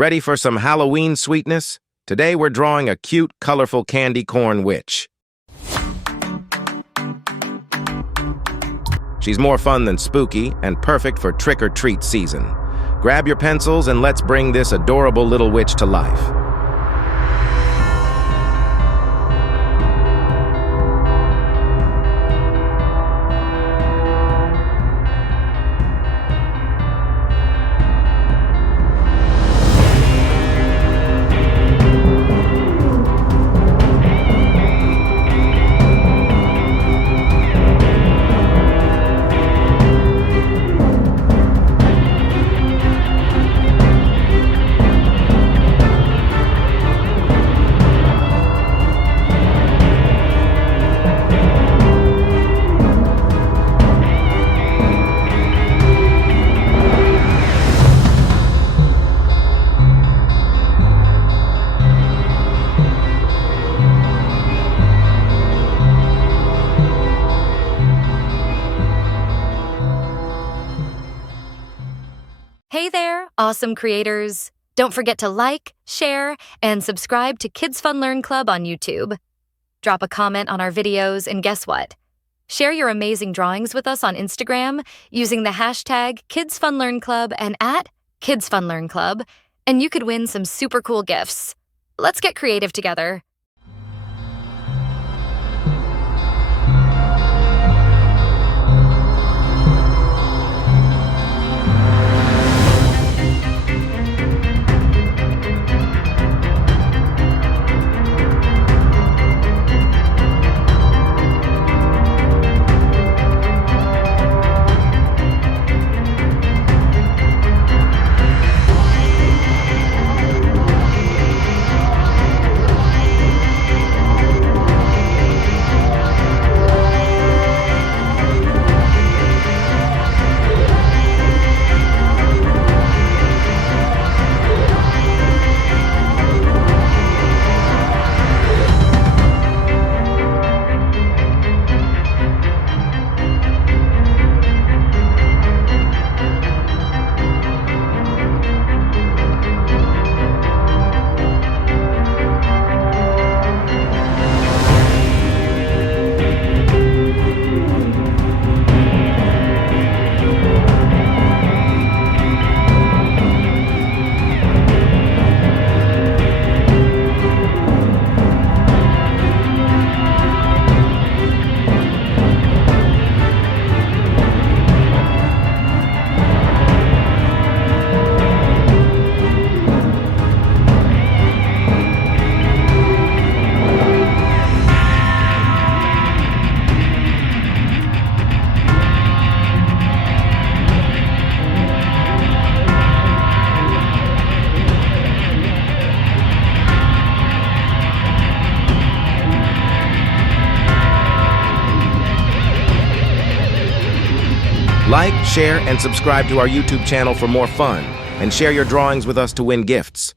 Ready for some Halloween sweetness? Today we're drawing a cute, colorful candy corn witch. She's more fun than spooky and perfect for trick-or-treat season. Grab your pencils and let's bring this adorable little witch to life. Hey there, awesome creators! Don't forget to like, share, and subscribe to Kids Fun Learn Club on YouTube. Drop a comment on our videos, and guess what? Share your amazing drawings with us on Instagram using the hashtag KidsFunLearnClub and @KidsFunLearnClub, and you could win some super cool gifts. Let's get creative together. Like, share, and subscribe to our YouTube channel for more fun, and share your drawings with us to win gifts.